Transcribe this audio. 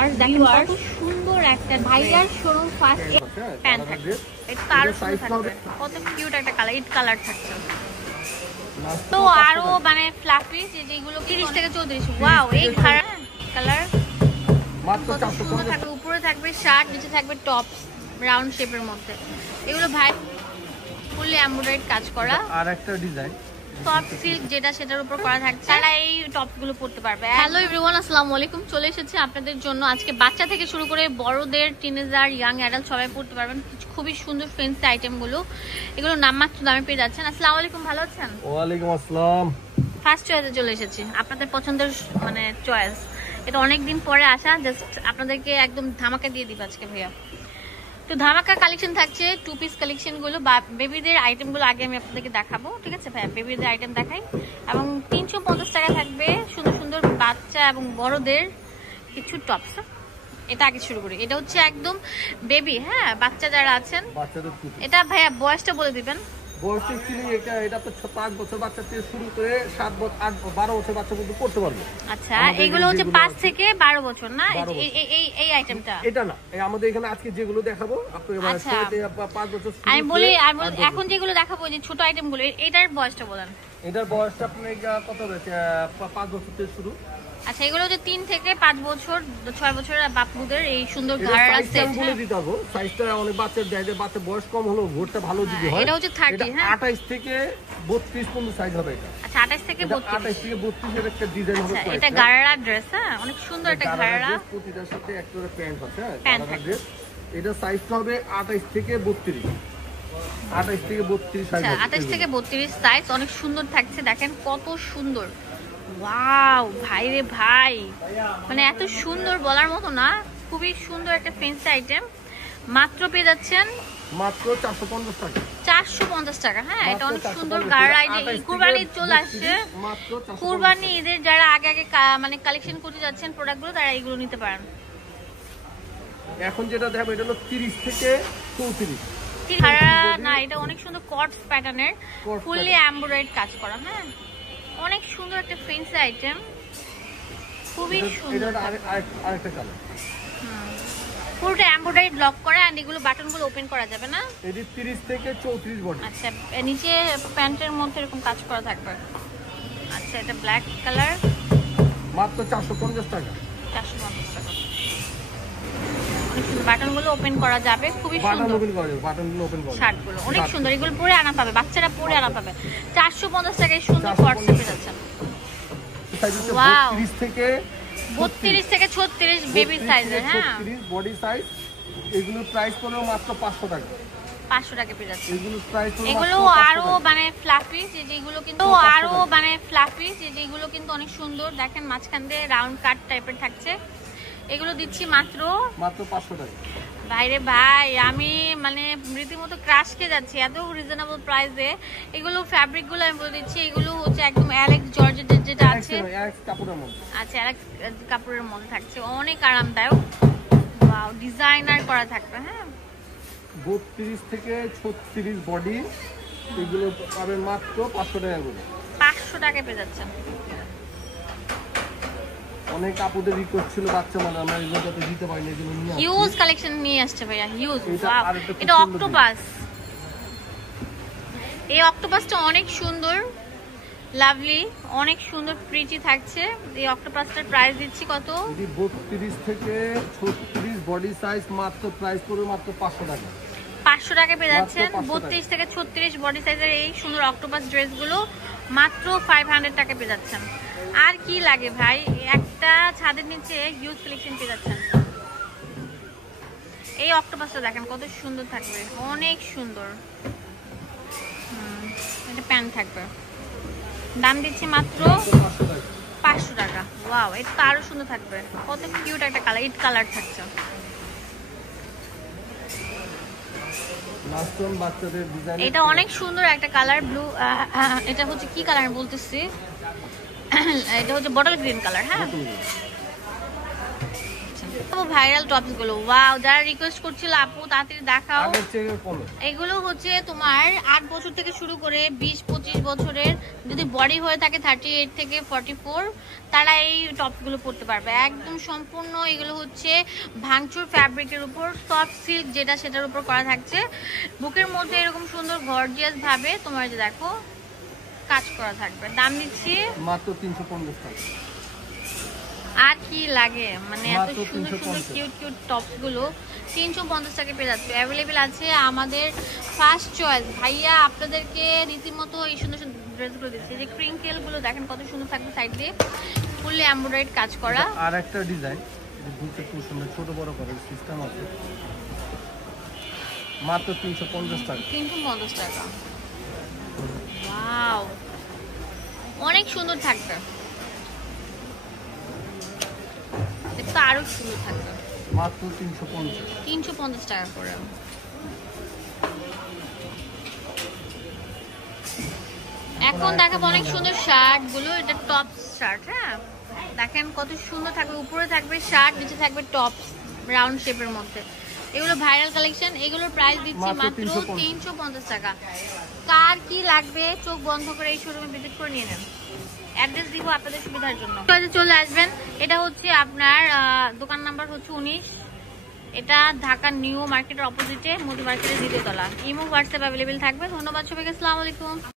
কত সুন্দর একটা ভাইয়ার শোরুম ফার্স্ট প্যান্ট থাকবে। এটা আরো সুন্দর থাকবে, কত কিউট একটা কালার, ইট কালার থাকছে। তো আরো মানে ফ্লাফি যেগুলো 30 থেকে 34। ওয়াও, এই কালার কত সুন্দর থাকবে। উপরে থাকবে শার্ট, নিচে থাকবে টপস রাউন্ড শেপের মধ্যে। এগুলো ভাই ফুললি এমব্রয়ডারি কাজ করা, আর একটা ডিজাইন সফট সিল্ক যেটা সেটার উপর করা থাকছে। তারা এই টপগুলো পরতে পারবে। হ্যালো এভরিওয়ান, আসসালামু আলাইকুম। চলে এসেছি আপনাদের জন্য আজকে বাচ্চা থেকে শুরু করে বড়দের, টিনেজার, ইয়াং অ্যাডাল্ট সবাই পরতে পারবেন খুবই সুন্দর ফ্যান্সি আইটেমগুলো। এগুলো নামমাত্র দামে পেয়ে যাচ্ছেন। আসসালামু আলাইকুম, ভালো আছেন? ওয়ালাইকুম আসসালাম। ফার্স্ট চয়েসে চলে এসেছি, আপনাদের পছন্দের মানে চয়েস। এটা অনেকদিন পরে আসা, জাস্ট আপনাদেরকে একদম ধামাকা দিয়ে দিব আজকে ভাইয়া। তো ধামাকা কালেকশন থাকছে, টু পিস কালেকশন গুলো বা বেবিদের আইটেম গুলো আগে আমি আপনাদেরকে দেখাবো, ঠিক আছে ভাইয়া? বেবিদের আইটেম দেখাই এবং 350 টাকা থাকবে সুন্দর সুন্দর বাচ্চা এবং বড়দের কিছু টপস। এটা আগে শুরু করি। এটা হচ্ছে একদম বেবি, হ্যাঁ, বাচ্চা যারা আছেন। এটা ভাইয়া বয়সটা বলে দিবেন। বয়স অ্যাকচুয়ালি এটা তো 5 বছর বাচ্চা থেকে শুরু করে 7 বছর 8 12 বছর বাচ্চা পর্যন্ত পড়তে পারবে। আচ্ছা, এগুলো হচ্ছে 5 থেকে 12 বছর না? এই আইটেমটা এটা না, আমাদের এখানে আজকে যেগুলো দেখাবো আপনাকে 5 বছর। আমি বলি এখন যেগুলো দেখাবো যে ছোট আইটেমগুলো, এটার বয়সটা বলেন। এটার বয়সটা আপনার কত হয়েছে? 5 বছর থেকে শুরু। আচ্ছা, এগুলো যে 3 থেকে 5 বছর 6 বছরের বাপুদের এই সুন্দর ঘাড়া সেট বলে দিতে হবে। সাইজটা অনেক বাচ্চার দেয়, বাচ্চা বয়স কম হলো ভোরটা ভালো যদি হয়। এটা হচ্ছে 30, হ্যাঁ, 28 থেকে 32 পর্যন্ত সাইজ হবে এটা। আচ্ছা, 28 থেকে 32 এর একটা ডিজাইন হবে। আচ্ছা, এটা গাড়া ড্রেস, হ্যাঁ, অনেক সুন্দর একটা গাড়া। প্রতিটার সাথে একটা প্যান্ট আছে, গাড়া ড্রেস। এটা সাইজটা হবে 28 থেকে 32। 28 থেকে 32 সাইজ হবে। 28 থেকে 32 সাইজ, অনেক সুন্দর থাকছে। দেখেন কত সুন্দর। ওয়াও ভাই রে ভাই, মানে এত সুন্দর বলার মতো না, খুবই সুন্দর একটা ফ্যান্সি আইটেম। মাত্র পেয়ে যাচ্ছেন মাত্র 450 টাকা। 450 টাকা, হ্যাঁ। এটা অনেক সুন্দর গাড়া আইটেম। কুরবানি চলে আসছে, কুরবানি ঈদের যারা আগে আগে মানে কালেকশন করতে যাচ্ছেন প্রোডাক্টগুলো, তারা এগুলো নিতে পারেন। এখন যেটা দেখাবো এটা হলো 30 থেকে 34। না, এটা অনেক সুন্দর কর্ডস প্যাটার্নের, ফুললি এমব্রয়ডারি কাজ করা, হ্যাঁ, অনেক সুন্দর একটা ফ্যান্সি আইটেম, খুবই সুন্দর। আরেকটা কালার, পুরোটা এমব্রয়ডারি ব্লক করা, এন্ড এগুলো বাটনগুলো ওপেন করা যাবে না। এটি 30 থেকে 34 বডি। আচ্ছা, নিচে প্যান্টের মধ্যে এরকম কাজ করা থাকবে। আচ্ছা, এটা ব্ল্যাক কালার, মাত্র 450 টাকা। 450 টাকা। অনেক সুন্দর, বাটনগুলো ওপেন করা যাবে, খুবই সুন্দর। বাটনগুলো ওপেন করা, শার্টগুলো অনেক সুন্দর। এগুলো পরে আনা পাবে, বাচ্চারা পরে আনা পাবে। 450 টাকায় সুন্দর কর্ডস পেয়ে যাচ্ছেন। ওয়াও, 32 থেকে 36 বেবি সাইজের, হ্যাঁ, 36 বডি সাইজ। এগুলোর প্রাইস পড়লো মাত্র 500 টাকা। 500 টাকা পেয়ে যাচ্ছে। এগুলোর প্রাইস হলো এগুলো আরো মানে ফ্লাফি যেগুলো কিন্তু অনেক সুন্দর। দেখেন মাঝখান দিয়ে রাউন্ড কাট টাইপের থাকছে। এগুলো দিচ্ছি মাত্র 500 টাকা। ভাইরে ভাই, আমি মানে রীতিমতো ক্রাশ খেয়ে যাচ্ছি এত রিজনেবল প্রাইসে। এগুলো ফ্যাব্রিক গুলো আমি বলে দিচ্ছি, এগুলো হচ্ছে একদম অ্যালেক্স জর্জেটের যেটা আছে। আচ্ছা, অ্যালেক্স কাপড়ের মধ্যে থাকছে, অনেক আরামদায়ক। ওয়াও, ডিজাইনার করা থাকবে, হ্যাঁ। 32 থেকে 36 বডি, এগুলো পাবেন মাত্র 500 টাকা করে। 500 টাকা পেয়ে যাচ্ছেন। অনেক আপুদের রিকোয়েস্ট ছিল বাচ্চা মানে আমরা এগুলো তো দিতে পারি না, এগুলো নিয়ে হিউজ কালেকশন নিয়ে আসছে ভাইয়া, হিউজ। এটা অক্টোপাস, এই অক্টোপাসটা অনেক সুন্দর, লাভলি, অনেক সুন্দর প্রিটি থাকছে। এই অক্টোপাসটার প্রাইস দিচ্ছি কত? এটি 32 থেকে 36 বডি সাইজ, মাত্র প্রাইস পড়বে মাত্র 500 টাকা। 500 টাকা পেয়ে যাচ্ছেন 32 থেকে 36 বডি সাইজের এই সুন্দর অক্টোপাস ড্রেসগুলো মাত্র 500 টাকা পেয়ে যাচ্ছেন। আর কি লাগে ভাই, একটা ছাদের নিচে হিউজ কালেকশন পেয়ে যাচ্ছেন। এই অক্টোপাসটা দেখেন কত সুন্দর থাকবে, অনেক সুন্দর। এটা প্যান্ট থাকবে, দাম দিচ্ছি মাত্র 500 টাকা। ওয়াও, এটা তো আরো সুন্দর থাকবে, কত কিউট একটা কালার, ইট কালার থাকছে। এটা অনেক সুন্দর একটা কালার, ব্লু। এটা হচ্ছে কি কালার বলতেছি, এটা হচ্ছে বটল গ্রিন কালার, হ্যাঁ। ভাইরাল টপস গুলো, ওয়াও, যারা রিকোয়েস্ট করছিল আপু তাড়াতাড়ি দেখাও। এগুলো হচ্ছে তোমার 8 বছর থেকে শুরু করে 20-25 বছরের, যদি বডি হয়ে থাকে 38 থেকে 44, তারা এই টপস গুলো পরতে পারবে। একদম সম্পূর্ণ এগুলো হচ্ছে ভাঙচুর ফ্যাব্রিকের উপর, সফট সিল্ক যেটা সেটার উপর করা থাকছে। বুকের মধ্যে এরকম সুন্দর গর্জিয়াস ভাবে তোমার যে দেখো কাজ করা থাকবে। দাম দিচ্ছি মাত্র 350 টাকা। আর কি লাগে, মানে এত সুন্দর সুন্দর কিউট কিউট টপস গুলো 350 টাকা পেয়ে যাচ্ছে। অ্যাভেলেবেল আছে আমাদের ফার্স্ট চয়েস ভাইয়া আপনাদেরকে রীতিমতো এই সুন্দর সুন্দর ড্রেসগুলো দিচ্ছে। যে ক্রিঙ্কেল গুলো দেখেন কত সুন্দর থাকবে, সাইড দিয়ে ফুললি এমব্রয়ডারি কাজ করা। আর একটা ডিজাইন দুটো খুব সুন্দর ছোট বড় করার সিস্টেম আছে, মাত্র 350 টাকা। 350 টাকা, ওয়াও, অনেক সুন্দর থাকবে, দেখতে আরো সুন্দর থাকবে। মাত্র 350 টাকা করে। এখন দেখাবো অনেক সুন্দর শার্ট গুলো, এটা টপ শার্ট। হ্যাঁ দেখেন কত সুন্দর থাকবে, উপরে থাকবে শার্ট, নিচে থাকবে টপস রাউন্ড শেপের মধ্যে। এগুলো ভাইরাল কালেকশন, এগুলোর প্রাইস দিচ্ছি মাত্র 350 টাকা। কার কি লাগবে চোখ বন্ধ করে এই শোরুমে ভিজিট করে নিয়ে নেন। অ্যাড্রেস দিব আপনাদের সুবিধার জন্য, চলে আসবেন। এটা হচ্ছে আপনার দোকান নাম্বার হচ্ছে 19, এটা ঢাকা নিউ মার্কেটের অপোজিটে, মোদি মার্কেটের দ্বিতীয় তলা। ইমো হোয়াটসঅ্যাপ অ্যাভেলেবেল থাকবে। ধন্যবাদ সবাইকে, আসসালামু আলাইকুম।